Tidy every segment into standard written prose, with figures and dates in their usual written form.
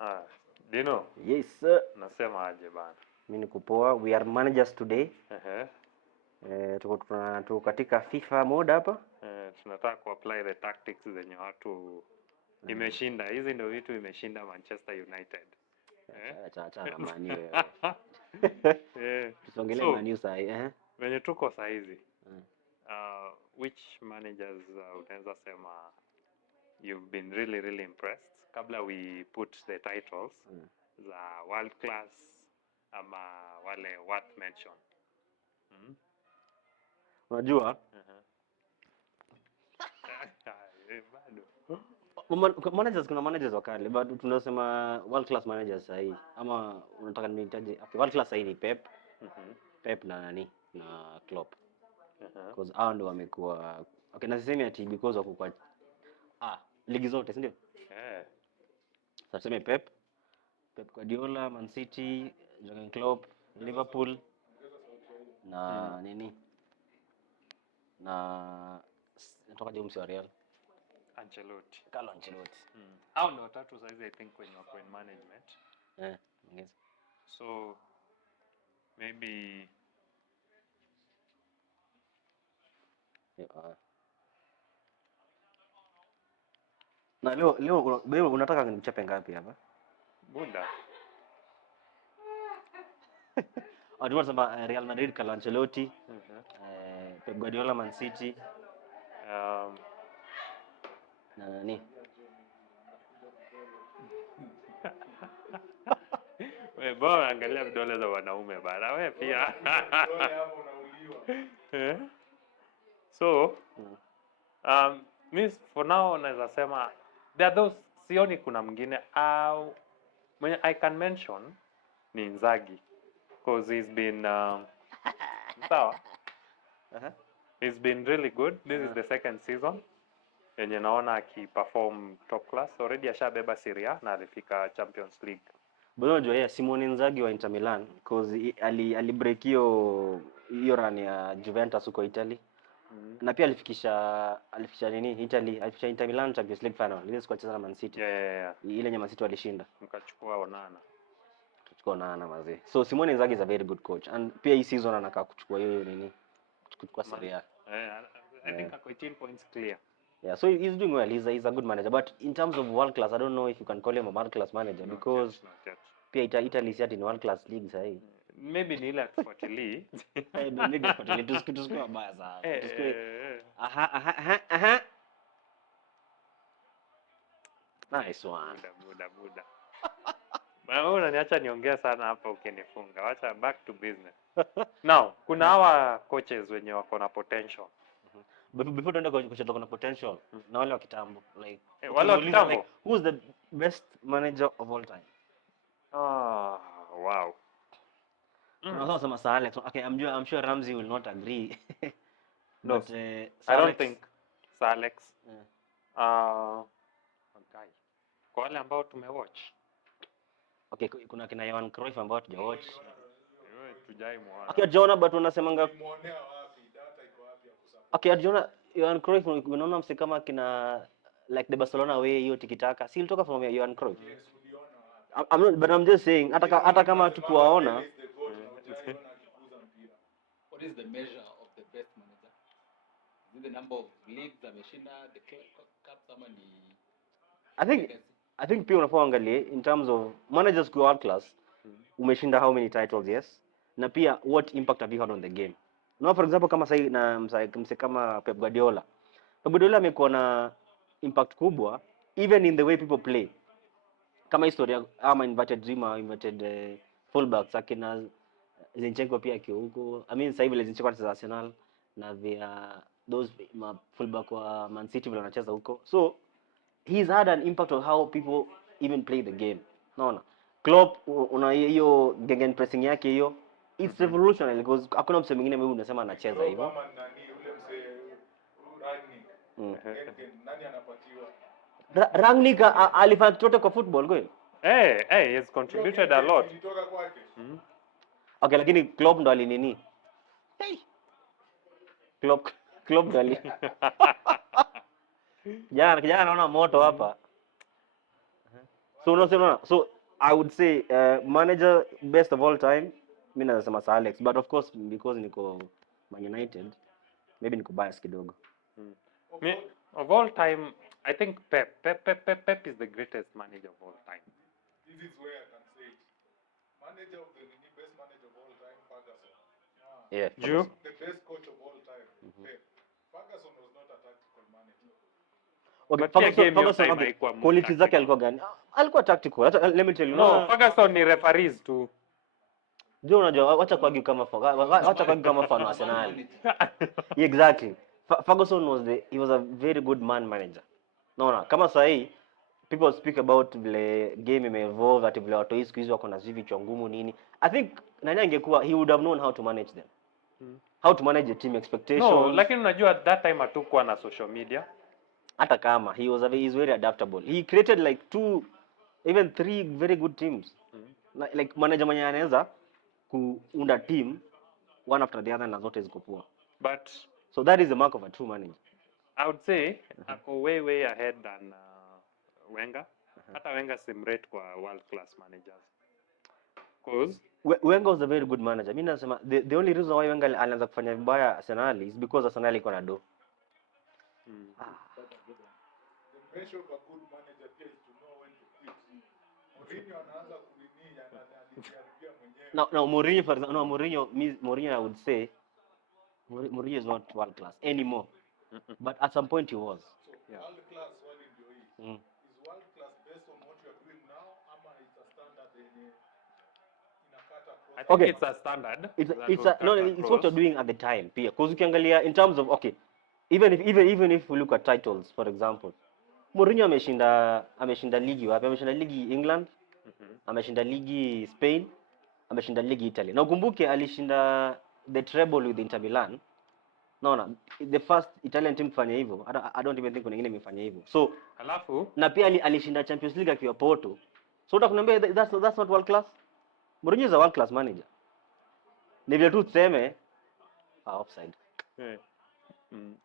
Ah, Dino, Yes sir. nasema aje bana? Mimi niko poa. We are managers today. Ehe. Tuko katika FIFA mode hapa. Tunataka kuapply the tactics zenye watu imeshinda. Hizi ndio vitu imeshinda Manchester United. Acha na Man U wewe. Tusongelee So, Man U sasa venye tuko saa hizi. Which managers unaweza sema you've been really impressed kabla we put the titles za world class ama wale worth mention. Unajua? Bado. Managers kuna managers wakali but tunasema world class managers sahi ama unataka nihitaji world class sahi ni Pep. Pep na nani na Klopp. Because hao ndio wamekuwa na sisemi ati because wako kwa ligi zote si ndio? Sasa tuseme Pep Guardiola, Man City, Jurgen Klopp, Liverpool na nini? Na natoka je wa Real? Carlo Ancelotti. Hao ndio watatu sasa I think when wako in management. Yes. So maybe na leo wewe unataka nimchape ngapi hapa? Bunda. Watu wanasema Real Madrid Carlo Ancelotti, Pep Guardiola Man City. Na nani? Wewe bora angalia vidole za wanaume bana. Wewe pia. Vidole hapo unauliwa. So, means for now naweza sema there are those sioni kuna mwingine au mwenye I can mention ni Inzaghi because he's been sawa. He's been really good. This is the second season yenye naona akiperform top class. Already ashabeba Serie A na alifika Champions League. Bado unajua Simone Inzaghi wa Inter Milan because ali break hiyo run ya Juventus huko Italy. Na pia alifikisha nini Italy, alifikisha Inter Milan Champions League final. Ile siku alicheza na Man City. Yeah. Ile nyama City walishinda. Mkachukua Onana. Mazee. So Simone Inzaghi is a very good coach and pia hii season anakaa kuchukua hiyo nini? Kuchukua Serie A. I think ako 18 points clear. Yeah, so he's doing well. He's a good manager, but in terms of world class, I don't know if you can call him a world class manager because pia Italy is in world class league sahi. Maybe ni ile atufuatilie. Maybe tufuatilie tusikue mbaya sana. Tusikue Nice one. Buda. Wewe unaniacha niongea sana hapa ukinifunga. Wacha back to business. Now, kuna hawa coaches wenye wako na potential. Before tuende coach na potential, na wale wa kitambo like wale wa kitambo like, who's the best manager of all time? Wow. Unasema Sir Alex. Okay, I'm sure Ramsey will not agree. No, but I don't think Sir Alex. Okay. Kwa wale ambao tumewatch. Okay, kuna kina Johan Cruyff ambao tujawatch. Tujaimwona. Okay, Jonah but unasemanga muonea wapi? Data iko wapi ya kusema? Okay, Jonah Johan Cruyff unaona mse kama kina like the Barcelona way hiyo tikitaka. Si ilitoka from Johan Cruyff. Yes, uliona wapi? I'm just saying hata kama tukuwaona. What is the measure of the best manager? Is it the number of leagues ameshinda, the cups ama ni I think pia unafaa angalie in terms of managers kwa world class umeshinda how many titles, yes, na pia what impact have you had on the game. Now for example kama sasa na mse kama Pep Guardiola amekuwa na impact kubwa even in the way people play. Kama historia ama inverted fullbacks akina Zinchenko pia akiwa huko. I mean sasa hivi Zinchenko anacheza Arsenal na via those fullback wa Man City vile wanacheza huko. So he's had an impact on how people even play the game. Naona Klopp una hiyo gegen pressing yake hiyo, it's revolutionary because hakuna mse mwingine mimi unasema anacheza hivyo. Kama nani ule mse Rangnick. Nani anapatiwa? Rangnick alifanya chochote kwa football kweli? He has contributed a lot. Okay, lakini Klopp ndo alinini? Klopp ndo ali. Kijana anaona moto hapa. So I would say manager best of all time, mimi nasema Sir Alex, but of course because niko Man United, maybe niko bias kidogo. Me, of all time, I think Pep is the greatest manager of all time. This is where I can say it. Manager of the best manager of all time, Ferguson. Yeah, You? Ferguson. The best coach of all time, Pep. Ferguson was not a tactical manager. Okay, But pia game hiyo time okay. haikuwa more Quality zake tactical. alikuwa gani? Alikuwa tactical. Hata let me tell you. No, Ferguson ni referees tu. Ndio unajua wacha kuargue kama wacha kuargue kama fan wa Arsenal. Exactly. Ferguson he was a very good man manager. Naona kama sahi people speak about vile game imeevolve ati vile watu siku hizi wako na vichwa ngumu nini. I think nani angekuwa he would have known how to manage them. How to manage the team expectations. No, lakini unajua at that time hatukuwa na social media. Hata kama he's very adaptable. He created like 2 even 3 very good teams. Like manager mwenye anaweza kuunda team one after the other na zote ziko poa. But So that is the mark of a true manager. I would say ako way ahead than Wenger. Hata Wenger simrate kwa world class managers. Cause Wenger was a very good manager. Mimi nasema the only reason why Wenger alianza kufanya vibaya Arsenal is because Arsenal iko na do. The measure of a good manager is to know when to quit. Mourinho anaanza kulinia na alijaribia mwenyewe. Now Mourinho for example, Mourinho I would say Mourinho is not world class anymore. But at some point he was. So world class wali ndio hii. Is world class based on what you are doing now ama it's a standard in inakata cross? I think Okay. it's a standard. It's what you're doing at the time pia. Because ukiangalia in terms of okay, even if we look at titles for example, Mourinho ameshinda ligi wapi? Ameshinda ligi England, ameshinda ligi Spain, ameshinda ligi Italy. Na ukumbuke alishinda the treble with Inter Milan. Naona the first Italian team kufanya hivyo. I don't even think kuna nyingine imefanya hivyo. So Alafu na pia alishinda Champions League akiwa Porto. So utakuniambia that's not world class? Mourinho is a world class manager. Ni vile tu tuseme offside.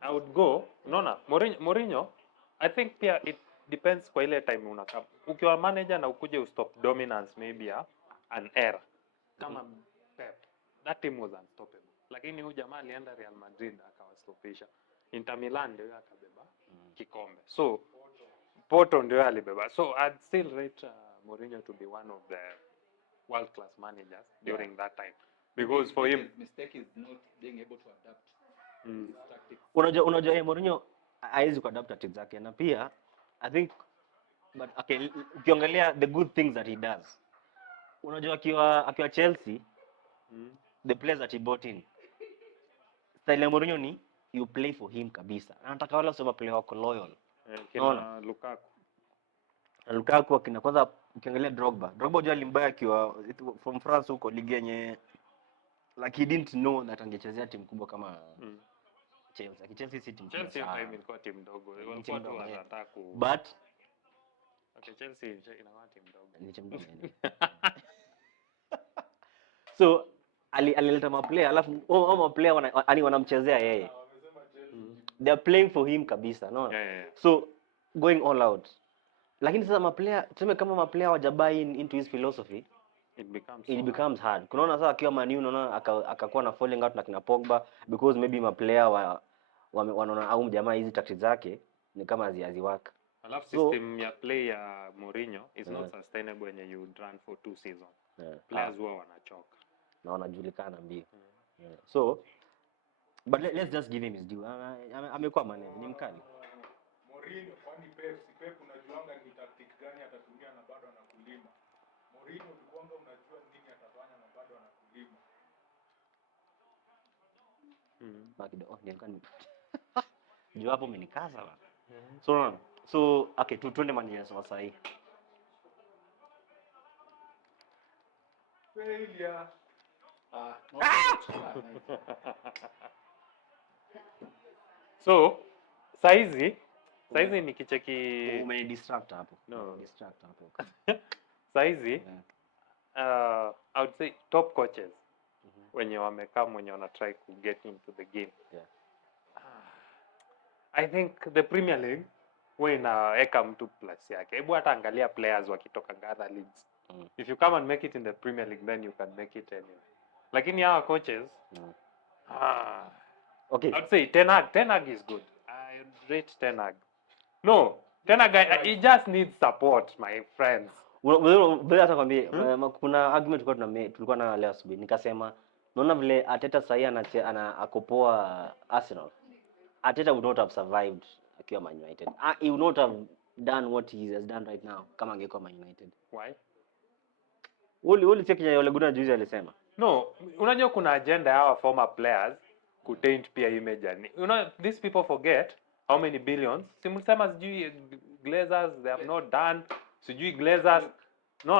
I would go. Unaona Mourinho I think pia it depends kwa ile time unakaa. Ukiwa manager na ukuje ustop dominance maybe an era. Kama Pep. That team was unstoppable. Lakini huyu jamaa alienda Real Madrid akawastopisha. Inter Milan ndio akabeba kikombe. So Porto ndio alibeba. So I'd still rate Mourinho to be one of the world class managers during that time. Because for him His mistake is not being able to adapt his tactics. Unajua Mourinho haiwezi kuadapt tactics zake na pia I think but okay ukiangalia the good things that he does. Unajua akiwa Chelsea the players that he bought in. Style ya Mourinho ni you play for him kabisa. Anataka wale wasema player wako loyal. kina Lukaku. Na Lukaku akina kwanza ukiangalia Drogba unajua alimbaya akiwa from France huko ligi yenye like he didn't know that angechezea timu kubwa kama Chelsea. Chelsea si timu kubwa Chelsea sana. time ilikuwa timu ndogo. Walikuwa tu wanataka ku But okay, Chelsea inakuwa timu ndogo. ni timu ndogo. So alileta maplayer alafu maplayer wanamchezea yeye. They are playing for him kabisa, no? Yeah. So going all out. Lakini sasa maplayer tuseme kama maplayer wajabuy into his philosophy, it becomes hard. Kunaona sasa akiwa Man U unaona akakuwa na falling out na kina Pogba because maybe maplayer wanaona au jamaa hizi tactics zake ni kama haziwork. Alafu system ya play ya Mourinho is not sustainable when you run for 2 seasons. Players huwa wanachoka. Na wanajulikana mbio. So but let's just give him his due. Amekuwa maneno ni mkali. Mourinho kwani Pep unajuanga ni tactic gani atatumia na bado anakulima. Mourinho ulikuanga unajua nini atafanya na bado anakulima. Bakido nilikuwa juu hapo umenikaza bana. So okay tuende manager sasa hii. Failure. So saizi nikicheki Umedistract hapo. No. Distract hapo. Saizi I would say top coaches wenye wamekaa mwenye wana try to get into the game. Yeah. I think the Premier League wewe inaweka mtu plus yake. Hebu hata angalia players wakitoka other leagues. If you come and make it in the Premier League, then you can make it anywhere. Lakini hawa coaches, Okay. I'd say Ten Hag is good. I rate Ten Hag. No, Ten Hag, he just needs support, my friends. Vile hata kwambie kuna argument tulikuwa na leo asubuhi nikasema naona vile Arteta sasa ana akopoa Arsenal. Arteta would not have survived akiwa Man United. He would not have done what he has done right now kama angekuwa Man United. Why? Uli cheki Ole Gunnar juzi alisema. No, unajua kuna agenda ya our former players kutaint pia image yani. You know, these people forget how many billions. Simsema sijui Glazers they have not done. Sijui Glazers. No.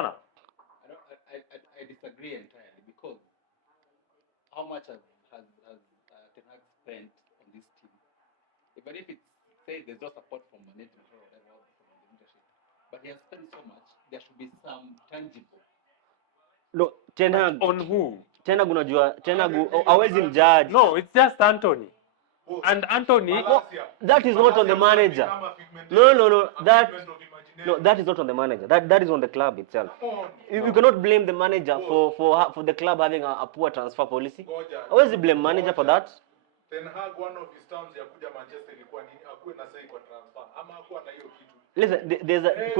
I disagree entirely because how much has Ten Hag spent on this team? Even if it's say there's no support from management or whatever from the leadership, but he has spent so much, there should be some tangible. No, Ten Hag On who? Ten Hag unajua Ten Hag hawezi mjudge. No, it's just Anthony. And Anthony, that is not on the manager. No, that is not on the manager. That is on the club itself. You cannot blame the manager for the club having a poor transfer policy. Always blame manager for that. Ten Hag, one of his terms ya kuja Manchester ilikuwa nini? Akuwe na say kwa transfer. Ama hakuwa na hiyo kitu. Listen,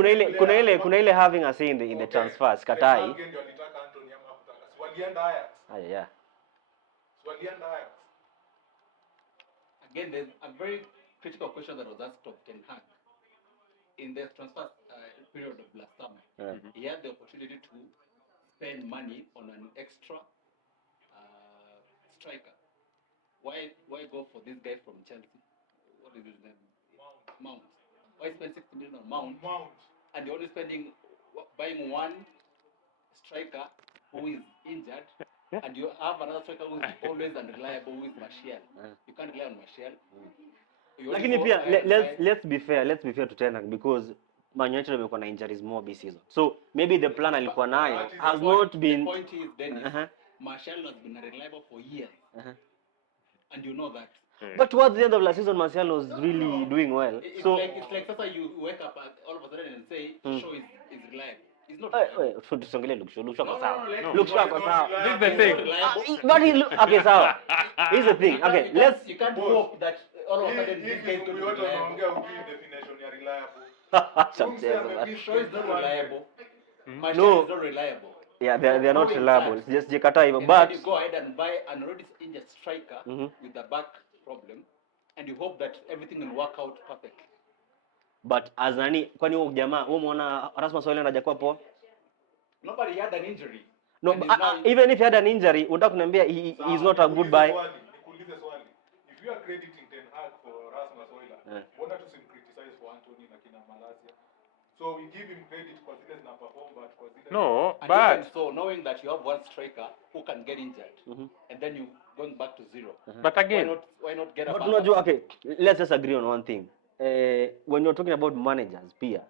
kuna ile having a say in the transfers. Katai. Ten Hag ndio alitaka Anthony ama hakutaka. Si walienda Ajax. Yeah. Si walienda Ajax. Again, there's a very critical question that was asked of Ten Hag in the transfer period of last summer. He had the opportunity to spend money on an extra striker. Why go for this guy from Chelsea? What is his name? Mount. Why spend 60 million on Mount? And you're only buying one striker who is injured, and you have another striker who is always unreliable, who is Martial. You can't rely on Martial. Lakini pia let's be fair to Ten Hag because Man United wamekuwa na injuries more this season. So maybe the plan alikuwa nayo has not been. The point is, Dennis, Martial has been unreliable for years, and you know that. But towards the end of last season, Martial was really doing well. It's So like sasa you wake up all of a sudden and say Shaw is reliable. He's not reliable. Wait, tusongelee Luke Shaw kwa No, sawa. no, Luke Shaw kwa sawa. this is the thing. But okay, sawa. Here's the thing. Okay, let's You can't hope that all of a sudden this guy could be Yote reliable. wanaongea ujui definition ya reliable. Shaw is not reliable. Martial No. is not reliable. Yeah, they are not reliable. It's just jikata hivyo. And then But you go ahead and buy an already injured striker with a back problem, and you hope that everything will work out perfectly. as nani kwani huyo jamaa wewe umeona Rasmus Hojlund hajakuwa poa? Nobody had an injury. No, And he's now even if he had an injury, unataka kuniambia he is not a good buy. Nikuulize swali. If you are crediting Ten Hag for Rasmus Hojlund, mbona tusimcriticize for Anthony na kina Malaysia? So we give him credit kwa zile zina perform but kwa zile No, and but even so, knowing that you have one striker who can get injured, and then you going back to zero. but again, Why not get a But backup? unajua, okay, let's just agree on one thing. When you're talking about managers pia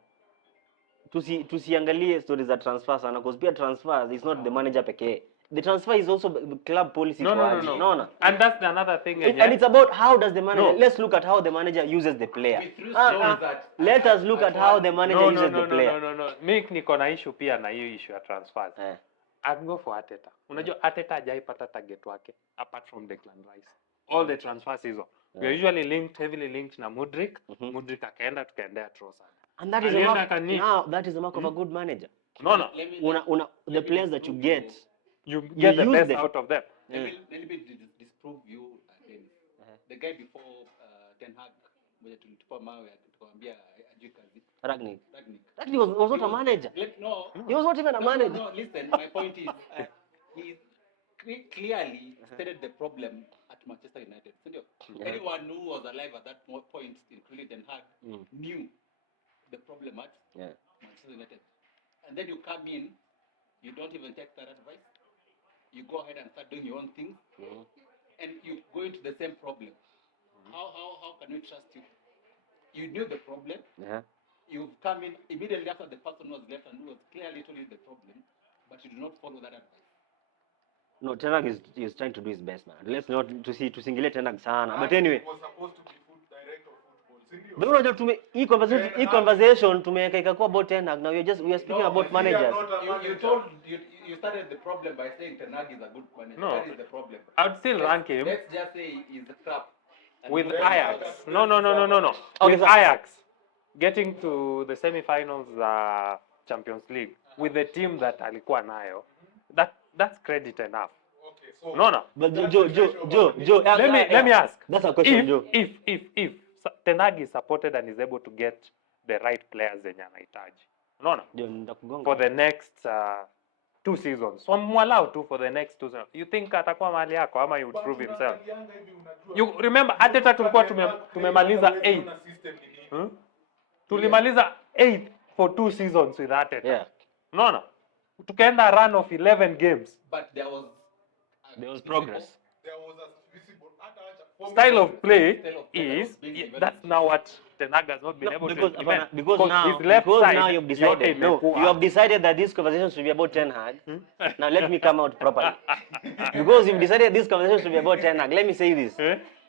tusiangalie stories za transfer sana because pia transfers is not the manager pekee. The transfer is also the club policy. No. And that's another thing. And it's about how does the manager. Let's look at how the manager uses the player. We threw stories that Let us look at how the manager uses the player. No. Mimi niko na issue pia na hiyo issue ya transfers. I'd go for Arteta. Unajua Arteta hajaipata target wake apart from Declan Rice. All the transfer season. We are usually heavily linked na Mudryk. Mudryk akaenda tukaendea Trossard. And that is the mark of a good manager. No. The players that you get, You get the use best them. out of them. let me disprove you again. The guy before Ten Hag, mwenye tulitupa mawe tukamwambia ajui kazi. Ragnick Ragnick was not a manager. He was not even a manager. No, listen, my point is he clearly stated the problem at Manchester United. Anyone who was alive at that point, including Ten Hag, knew the problem at Manchester United. And then you come in, you don't even take that advice. You go ahead and start doing your own thing, and you go into the same problem. How can we trust you? You knew the problem. You've come in immediately after the person was left and who was clearly told you the problem, but you do not follow that advice. No, Ten Hag is trying to do his best, man. Let's not to single Ten Hag sana. But anyway, was supposed to be director of football. si ndio? But unajua hii conversation tumeweka ikakuwa about Ten Hag. Now we are speaking about but we are managers. not a You manager. told you started the problem by saying Ten Hag is a good manager. No. That is the problem. I would still rank him Let's just say he's a crap. And with you know Ajax. that- No. Okay, With so- Ajax getting to the semi-finals Champions League with the team that alikuwa nayo. That's credit enough. Okay, so No. But that's Joe, the ratio of Let me ask. That's a question, Joe. If Ten Hag is supported and is able to get the right players zenye anahitaji. Unaona? Joe, nitakugonga. For the next 2 seasons. So mwalao tu for the next 2 seasons. You think atakuwa mahali yako ama you would But prove himself? unaangalianga hivi unajua. You remember Ateta tulikuwa tumemaliza 8. Una system ni nini? Tulimaliza 8 for 2 seasons with Ateta. Yeah. Unaona? Tukaenda run of 11 games. But there was progress. There was a visible Style of play Style of play is was being yeah, developed. that's now what Ten Hag has not been No, able because to implement. because now you've decided. No, you have decided that this conversation should be about Ten Hag. Now let me come out properly. Because you've decided this conversation should be about Ten Hag. Let me say this.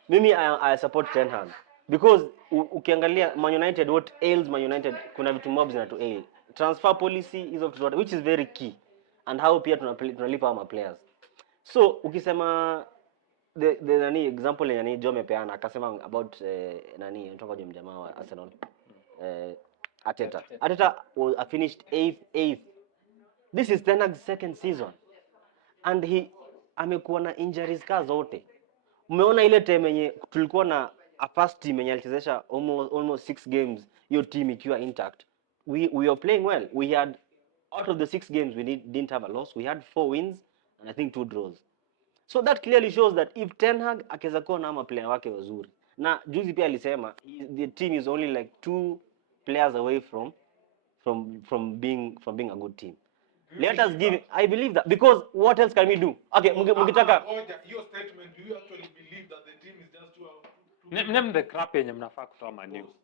Mimi I support Ten Hag because ukiangalia Man United, what ails Man United, kuna vitu mob zinatu ail. Transfer policy hizo vitu zote, which is very key, and how pia tunalipa our players. So ukisema the nani example yenye ni Joe amepeana akasema about nani nitoka je mjamaa wa Arsenal Ateta was finished 8th. This is Ten Hag's second season and he amekuwa na injuries ka zote. Umeona ile time yenye tulikuwa na a first team yenye alichezesha almost 6 games, hiyo team ikiwa intact. We were playing well. We had out of the 6 games we didn't have a loss. We had 4 wins and I think 2 draws. So that clearly shows that if Ten Hag akiweza kuwa na ama player wake wazuri. Na juzi pia alisema the team is only like 2 players away from being a good team. Let us give I believe that because what else can we do? Okay, mkitaka your statement, do you actually believe that the team is just too Name the crap yenye mnafaa kutoa Man U.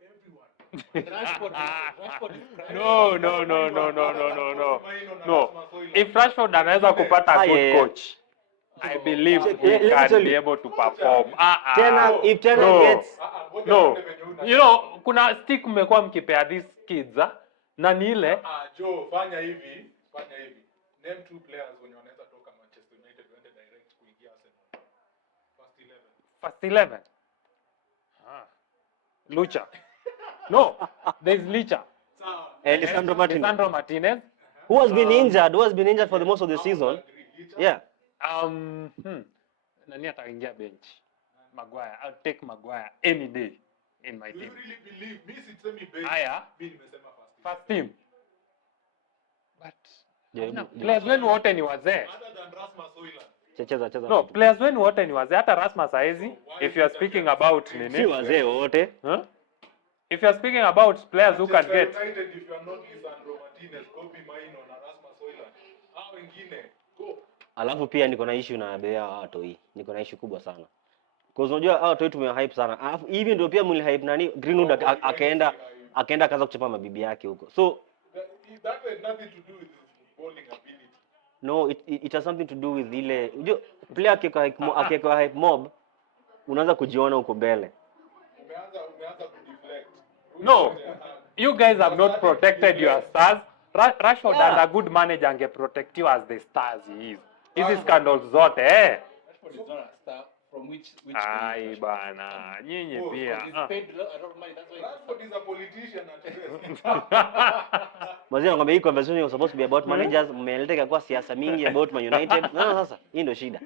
everyone? Rashford is crap. No. If Rashford anaweza kupata good coach, I believe Let he me can tell be you. able to perform. if Ten Hag No. gets No. You know, kuna stick mmekuwa mkipea these kids na ni ile Joe, fanya hivi. Name 2 players wenye wanaweza toka Manchester United waende direct kuingia Arsenal. First 11. first 11. Lucha. No, there's Licha. Sawa. Lisandro Martinez. who has been injured for the most of the season. Yeah. Nani ataingia bench? Maguire. I'll take Maguire any day in my Do you team. really believe me sisemi bench? Haya. Mimi nimesema First team. But Yeah, players wenu wote ni wazee. Other than Rasmus Hojlund. cheza. No, players wenu wote ni wazee. Hata Rasmus Haezi, if you are speaking about Si nini? wazee wote. Huh? If you are speaking about players who can Manchester get United, if you are not Lisandro Martinez, Kobe Maino na Rasmus Hojlund. Hao wengine go. Alafu pia niko na issue na Bea Atoi. Niko na issue kubwa sana. Because unajua Atoi tumehype sana. Alafu hivi ndio pia mlihype nani Greenwood akaenda akaanza kuchapa mabibi yake huko. So That had nothing to do with his footballing ability. no, it has something to do with ile unajua player akiweka hype mob unaanza kujiona huko mbele. Umeanza kudeflect. No, you guys have not protected your stars. Rashford and a good manager ange protect you as the stars he is. Hizi scandals zote Rashford is not a star from which Ai bana, nyinyi pia. he's paid a lot of money. That's why Rashford is a politician at best. Mazina nakwambia hii conversation was supposed to be about managers, mmeleta kwa siasa mingi about Man United. No, sasa hii ndio shida.